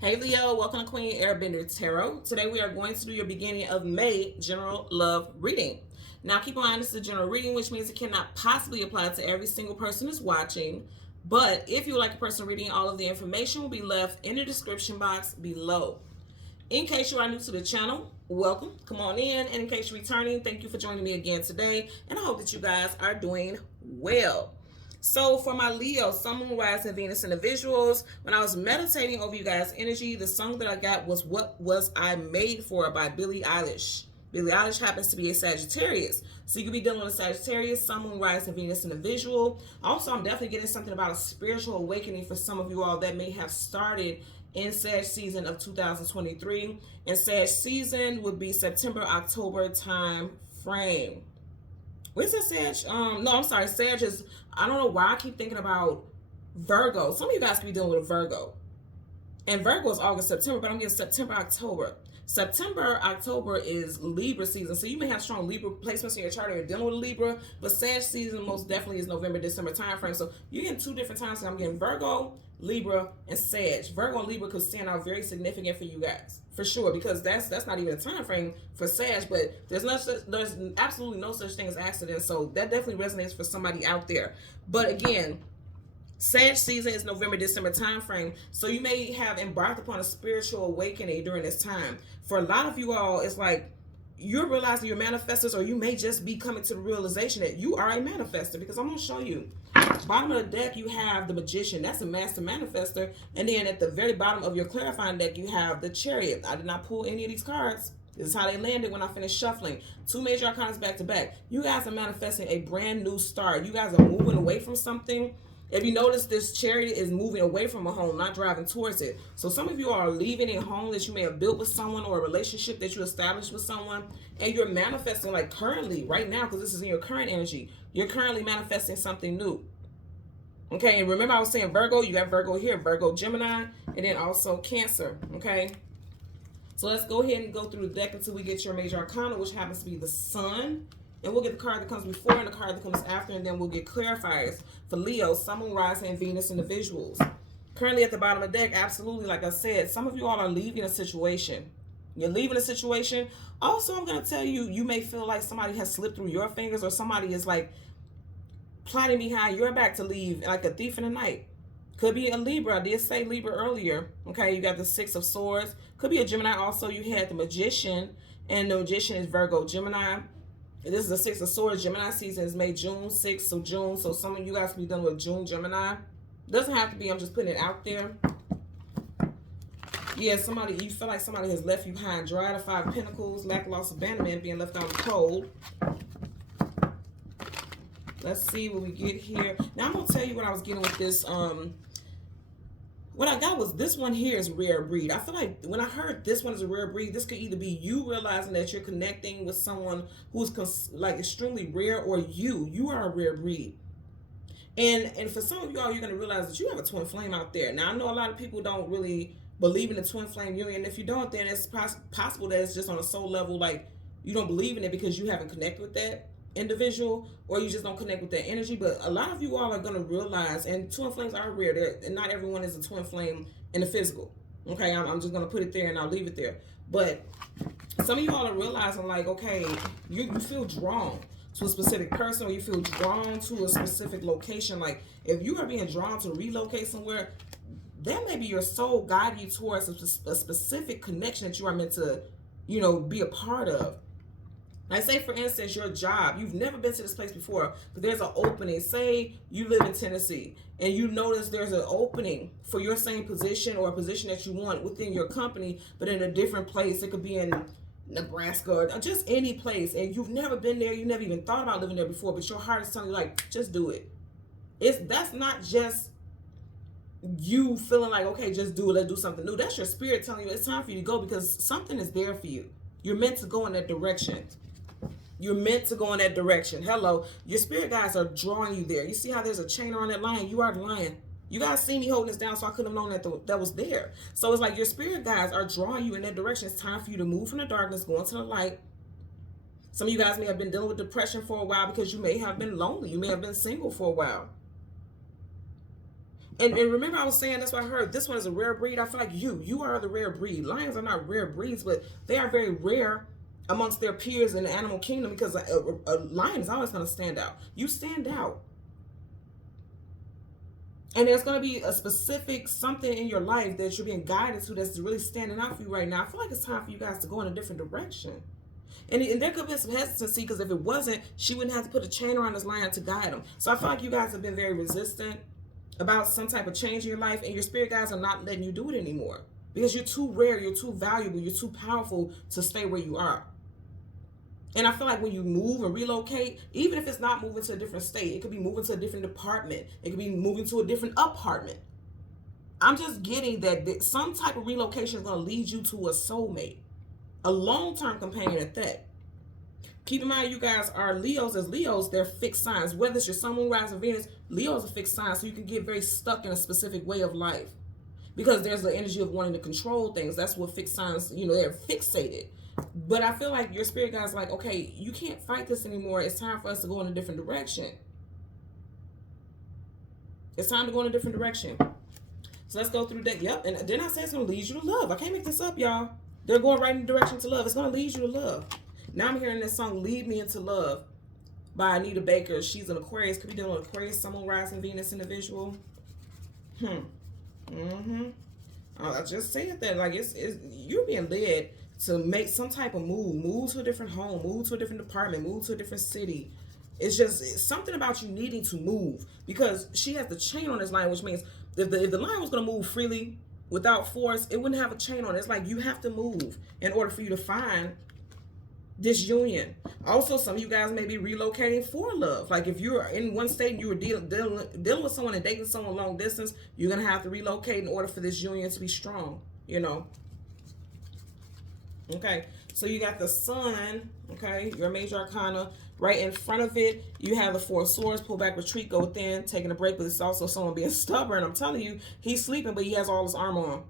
Hey Leo, welcome to Queen Airbender Tarot. Today we are going to do your beginning of May general love reading. Now keep in mind this is a general reading, which means it cannot possibly apply to every single person who's watching. But if you would like a person reading, all of the information will be left in the description box below. In case you are new to the channel, welcome. Come on in. And in case you're returning, thank you for joining me again today. And I hope that you guys are doing well. So for my Leo, Sun, Moon, Rising, Venus individuals, when I was meditating over you guys' energy, the song that I got was What Was I Made For by Billie Eilish. Billie Eilish happens to be a Sagittarius. So you could be dealing with a Sagittarius, Sun, Moon, Rising, Venus individual. Also, I'm definitely getting something about a spiritual awakening for some of you all that may have started in Sag season of 2023. And Sag season would be September, October time frame. Where's that Sag? No, I'm sorry. Sag is, I don't know why I keep thinking about Virgo. Some of you guys could be dealing with a Virgo. And Virgo is August, September, but I'm getting September, October. September, October is Libra season. So you may have strong Libra placements in your chart or you're dealing with a Libra. But Sag season most definitely is November, December time frame. So you're getting two different times. So I'm getting Virgo, Libra, and Sag. Virgo and Libra could stand out very significant for you guys. For sure, because that's not even a time frame for Sag, but there's absolutely no such thing as accidents. So that definitely resonates for somebody out there. But again, Sag season is November, December time frame. So you may have embarked upon a spiritual awakening during this time. For a lot of you all, it's like you're realizing you're manifestors, or you may just be coming to the realization that you are a manifester, because I'm going to show you. Bottom of the deck, you have the Magician. That's a master manifester. And then at the very bottom of your clarifying deck, you have the Chariot. I did not pull any of these cards. This is how they landed when I finished shuffling. Two major arcanas back to back. You guys are manifesting a brand new start. You guys are moving away from something. If you notice, this Chariot is moving away from a home, not driving towards it. So some of you are leaving a home that you may have built with someone, or a relationship that you established with someone, and you're manifesting, like currently, right now, because this is in your current energy, you're currently manifesting something new. Okay, and remember I was saying Virgo, you got Virgo here, Virgo, Gemini, and then also Cancer, okay? So let's go ahead and go through the deck until we get your major arcana, which happens to be the Sun. And we'll get the card that comes before and the card that comes after, and then we'll get clarifiers for Leo, Sun, Moon, Rising, and Venus individuals. Currently at the bottom of the deck, absolutely, like I said, some of you all are leaving a situation. You're leaving a situation. Also, I'm going to tell you, you may feel like somebody has slipped through your fingers, or somebody is like plotting behind your back to leave, like a thief in the night. Could be a Libra. I did say Libra earlier. Okay, you got the Six of Swords. Could be a Gemini also. You had the Magician, and the Magician is Virgo, Gemini. This is the Six of Swords. Gemini season is May, June, 6th of June. So some of you guys will be done with June, Gemini. Doesn't have to be. I'm just putting it out there. Yeah, somebody, you feel like somebody has left you high and dry. The Five of Pentacles, lack, loss, abandonment, being left out in the cold. Let's see what we get here. Now, I'm going to tell you what I was getting with this. What I got was this one here is rare breed. I feel like when I heard this one is a rare breed, this could either be you realizing that you're connecting with someone who's like extremely rare, or you are a rare breed. And for some of y'all, you're going to realize that you have a twin flame out there. Now, I know a lot of people don't really believe in the twin flame union. If you don't, then it's possible that it's just on a soul level, like you don't believe in it because you haven't connected with that individual, or you just don't connect with that energy. But a lot of you all are going to realize, and twin flames are rare, and not everyone is a twin flame in the physical. Okay, I'm just going to put it there and I'll leave it there. But some of you all are realizing, like, okay, you feel drawn to a specific person, or you feel drawn to a specific location. Like if you are being drawn to relocate somewhere, that may be your soul guiding you towards a specific connection that you are meant to, be a part of. Like say for instance, your job, you've never been to this place before, but there's an opening. Say you live in Tennessee and you notice there's an opening for your same position, or a position that you want within your company, but in a different place. It could be in Nebraska or just any place, and you've never been there, you never even thought about living there before, but your heart is telling you, like, just do it. That's not just you feeling like, okay, just do it, let's do something new. That's your spirit telling you it's time for you to go, because something is there for you. You're meant to go in that direction. You're meant to go in that direction. Hello. Your spirit guides are drawing you there. You see how there's a chain around that lion? You are the lion. You guys see me holding this down, so I couldn't have known that was there. So it's like your spirit guides are drawing you in that direction. It's time for you to move from the darkness, go into the light. Some of you guys may have been dealing with depression for a while because you may have been lonely. You may have been single for a while. And remember I was saying, that's what I heard. This one is a rare breed. I feel like you are the rare breed. Lions are not rare breeds, but they are very rare amongst their peers in the animal kingdom, because a lion is always going to stand out. You stand out. And there's going to be a specific something in your life that you're being guided to that's really standing out for you right now. I feel like it's time for you guys to go in a different direction. And there could be some hesitancy, because if it wasn't, she wouldn't have to put a chain around this lion to guide him. So I feel like you guys have been very resistant about some type of change in your life, and your spirit guides are not letting you do it anymore, because you're too rare, you're too valuable, you're too powerful to stay where you are. And I feel like when you move and relocate, even if it's not moving to a different state, it could be moving to a different department, it could be moving to a different apartment. I'm just getting that some type of relocation is going to lead you to a soulmate, a long-term companion at that. Keep in mind, you guys are Leos. As Leos, they're fixed signs. Whether it's your Sun, Moon, Rise, or Venus, Leos are fixed signs, so you can get very stuck in a specific way of life, because there's the energy of wanting to control things. That's what fixed signs, they're fixated. But I feel like your spirit guide's like, okay, you can't fight this anymore. It's time for us to go in a different direction. It's time to go in a different direction. So let's go through that. Yep. And then I said it's going to lead you to love. I can't make this up, y'all. They're going right in the direction to love. It's going to lead you to love. Now I'm hearing this song, Lead Me Into Love, by Anita Baker. She's an Aquarius. Could be dealing with Aquarius, Sun, Moon, Rising, Venus individual. I just said that. Like, it's you're being led to make some type of move to a different home, move to a different department, move to a different city. It's something about you needing to move, because she has the chain on this line, which means if the line was going to move freely without force, it wouldn't have a chain on it. It's like you have to move in order for you to find this union. Also, some of you guys may be relocating for love. Like if you're in one state and you were dealing with someone and dating someone long distance, you're going to have to relocate in order for this union to be strong, Okay, so you got the Sun, okay, your major arcana. Right in front of it, you have the Four of Swords, pull back, retreat, go within, taking a break, but it's also someone being stubborn. I'm telling you, he's sleeping, but he has all his armor on,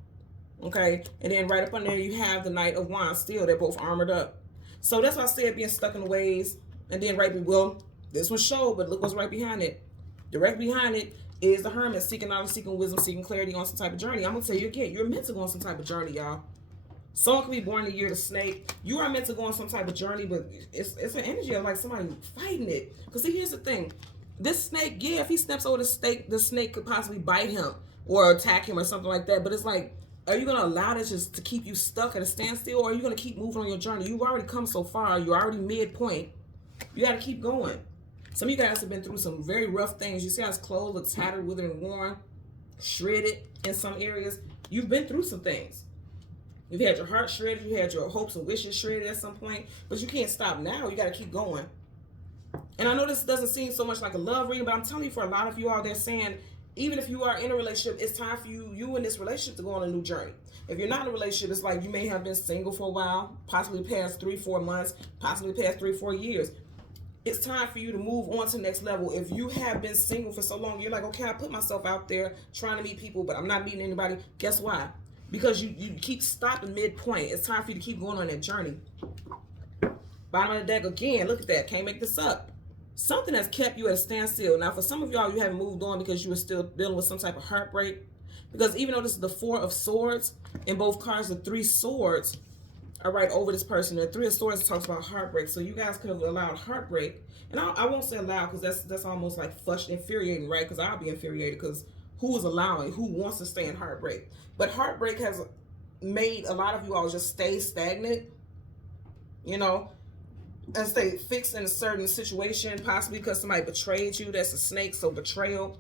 okay? And then right up under there, you have the Knight of Wands still. They're both armored up. So that's why I said being stuck in the ways. And then this one showed, but look what's right behind it. Direct behind it is the Hermit, seeking knowledge, seeking wisdom, seeking clarity on some type of journey. I'm going to tell you again, you're meant to go on some type of journey, y'all. Someone could be born in the year of the snake. You are meant to go on some type of journey, but it's an energy of like somebody fighting it. Because see, here's the thing. This snake, yeah, if he steps over the snake could possibly bite him or attack him or something like that. But it's like, are you going to allow this just to keep you stuck at a standstill, or are you going to keep moving on your journey? You've already come so far. You're already midpoint. You got to keep going. Some of you guys have been through some very rough things. You see how his clothes look tattered, withered, and worn, shredded in some areas. You've been through some things. You've had your heart shredded. You had your hopes and wishes shredded at some point. But you can't stop now. You got to keep going. And I know this doesn't seem so much like a love reading, but I'm telling you, for a lot of you out there saying, even if you are in a relationship, it's time for you in this relationship to go on a new journey. If you're not in a relationship, it's like you may have been single for a while, possibly past 3-4 months, possibly past 3-4 years. It's time for you to move on to the next level. If you have been single for so long, you're like, okay, I put myself out there trying to meet people, but I'm not meeting anybody. Guess why? Because you keep stopping midpoint. It's time for you to keep going on that journey. Bottom of the deck again. Look at that. Can't make this up. Something has kept you at a standstill. Now, for some of y'all, you haven't moved on because you were still dealing with some type of heartbreak. Because even though this is the Four of Swords, in both cards, the Three Swords are right over this person. The Three of Swords talks about heartbreak. So you guys could have allowed heartbreak. And I won't say allowed, because that's almost like infuriating, right? Because I'll be infuriated, because who is allowing? Who wants to stay in heartbreak? But heartbreak has made a lot of you all just stay stagnant, and stay fixed in a certain situation, possibly because somebody betrayed you. That's a snake, so betrayal.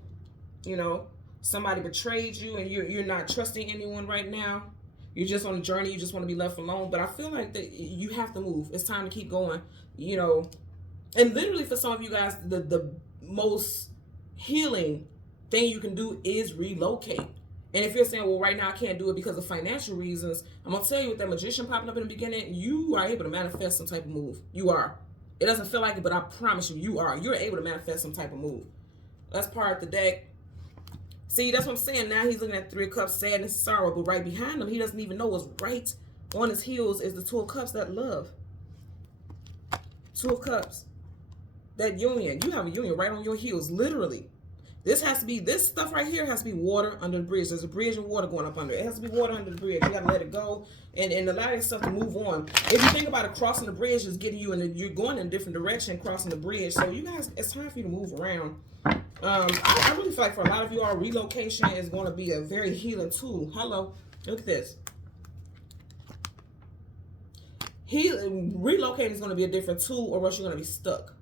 Somebody betrayed you, and you're not trusting anyone right now. You're just on a journey. You just want to be left alone. But I feel like that you have to move. It's time to keep going. And literally for some of you guys, the most healing thing you can do is relocate. And if you're saying, well, right now I can't do it because of financial reasons, I'm going to tell you, with that Magician popping up in the beginning, you are able to manifest some type of move. You are. It doesn't feel like it, but I promise you, you are. You're able to manifest some type of move. That's part of the deck. See, that's what I'm saying. Now he's looking at Three of Cups, sadness, sorrow, but right behind him, he doesn't even know what's right on his heels is the Two of Cups, that love. Two of Cups. That union. You have a union right on your heels, literally. This has to be, this stuff right here has to be water under the bridge. There's a bridge and water going up under it. It has to be water under the bridge. You got to let it go and allow yourself to move on. If you think about it, crossing the bridge is getting you you're going in a different direction crossing the bridge. So you guys, it's time for you to move around. I really feel like for a lot of you all, relocation is going to be a very healing tool. Hello, look at this. Relocating is going to be a different tool, or else you're going to be stuck.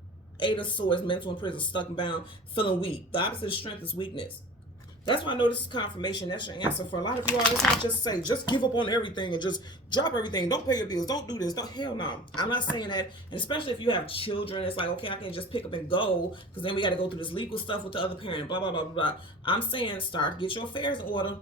Eight of Swords, mental in prison, stuck and bound, feeling weak. The opposite of strength is weakness. That's why I know this is confirmation. That's your answer. For a lot of you all, it's not just say, just give up on everything and just drop everything. Don't pay your bills. Don't do this. Don't, hell no. I'm not saying that. And especially if you have children, it's like, okay, I can't just pick up and go because then we got to go through this legal stuff with the other parent, blah, blah, blah, blah, blah. I'm saying start, get your affairs in order.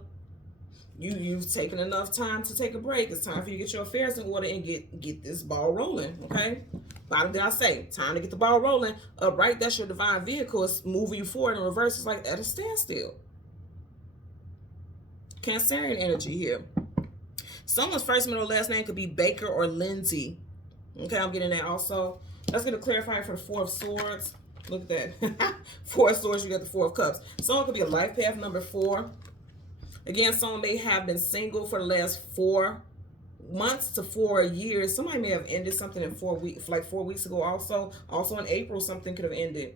You've taken enough time to take a break. It's time for you to get your affairs in order and get this ball rolling, okay? Bottom did I say, time to get the ball rolling. Upright, that's your divine vehicle. It's moving you forward, and reverse is like at a standstill. Cancerian energy here. Someone's first, middle, last name could be Baker or Lindsay. Okay, I'm getting that also. Let's get a clarifier for the Four of Swords. Look at that. Four of Swords, you got the Four of Cups. Someone could be a life path number 4. Again, someone may have been single for the last 4 months to 4 years. Somebody may have ended something in 4 weeks, like 4 weeks ago also. Also in April, something could have ended.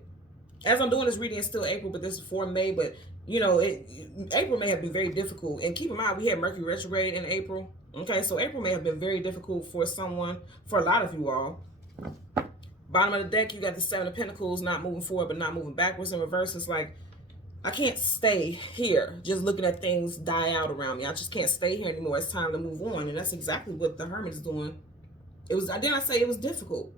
As I'm doing this reading, it's still April, but this is for May. But, you know, April may have been very difficult. And keep in mind, we had Mercury retrograde in April. Okay, so April may have been very difficult for someone, for a lot of you all. Bottom of the deck, you got the 7 of Pentacles, not moving forward, but not moving backwards. In reverse, it's like, I can't stay here just looking at things die out around me. I just can't stay here anymore. It's time to move on. And that's exactly what the Hermit is doing. It was, didn't I say it was difficult?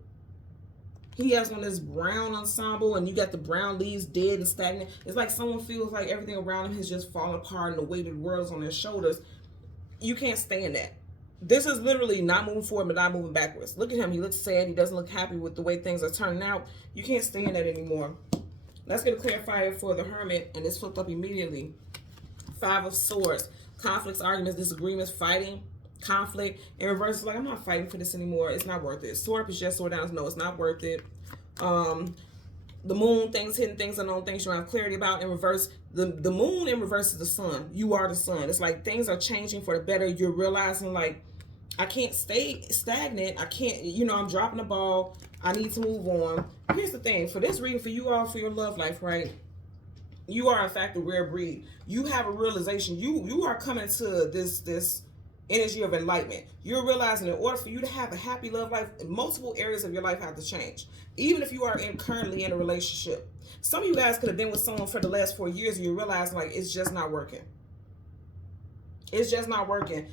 He has on this brown ensemble, and you got the brown leaves dead and stagnant. It's like someone feels like everything around him has just fallen apart and the weight of the world is on their shoulders. You can't stay in that. This is literally not moving forward, but not moving backwards. Look at him. He looks sad. He doesn't look happy with the way things are turning out. You can't stay in that anymore. Let's get a clarifier for the Hermit, and it's flipped up immediately. 5 of Swords. Conflicts, arguments, disagreements, fighting, conflict. In reverse, it's like, I'm not fighting for this anymore. It's not worth it. Sword up is yes, sword down is no. It's not worth it. The moon, things hidden, things unknown, things you don't have clarity about. In reverse, the moon in reverse is the sun. You are the sun. It's like things are changing for the better. You're realizing, like, I can't stay stagnant. I can't, you know, I'm dropping the ball. I need to move on. Here's the thing. For this reading, for you all, for your love life, right? You are, in fact, a rare breed. You have a realization. You are coming to this energy of enlightenment. You're realizing in order for you to have a happy love life, multiple areas of your life have to change. Even if you are currently in a relationship. Some of you guys could have been with someone for the last 4 years and you realize, like, it's just not working. It's just not working.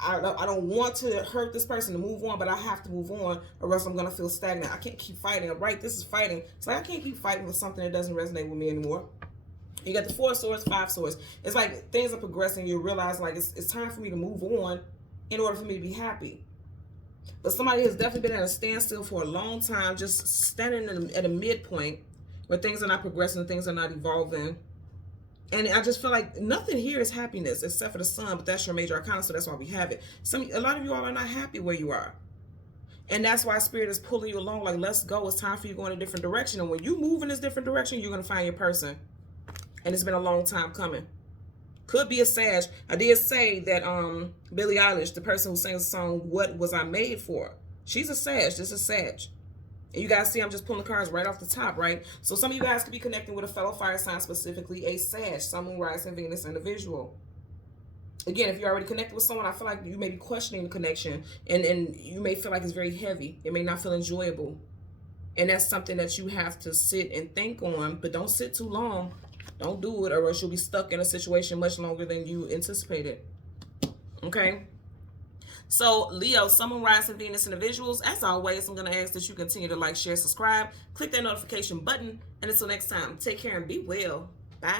I don't want to hurt this person to move on, but I have to move on or else I'm going to feel stagnant. I can't keep fighting. Right? This is fighting. It's like I can't keep fighting with something that doesn't resonate with me anymore. You got the 4 of Swords, 5 of Swords. It's like things are progressing. You realize, like, it's time for me to move on in order for me to be happy. But somebody has definitely been at a standstill for a long time, just standing at a midpoint where things are not progressing, things are not evolving. And I just feel like nothing here is happiness except for the sun, but that's your major arcana, so that's why we have it. A lot of you all are not happy where you are. And that's why Spirit is pulling you along, like, let's go. It's time for you to go in a different direction. And when you move in this different direction, you're going to find your person. And it's been a long time coming. Could be a Sag. I did say that Billie Eilish, the person who sings the song, What Was I Made For? She's a Sag. This is Sag. And you guys see I'm just pulling the cards right off the top, right? So some of you guys could be connecting with a fellow fire sign, specifically a Sag, Sun, Moon, Rising, Venus individual. Again, if you're already connected with someone, I feel like you may be questioning the connection, and you may feel like it's very heavy. It may not feel enjoyable. And that's something that you have to sit and think on, but don't sit too long. Don't do it, or else you'll be stuck in a situation much longer than you anticipated. Okay? So, Leo, Sun, Moon, Rising, Venus individuals, as always, I'm going to ask that you continue to like, share, subscribe, click that notification button, and until next time, take care and be well. Bye.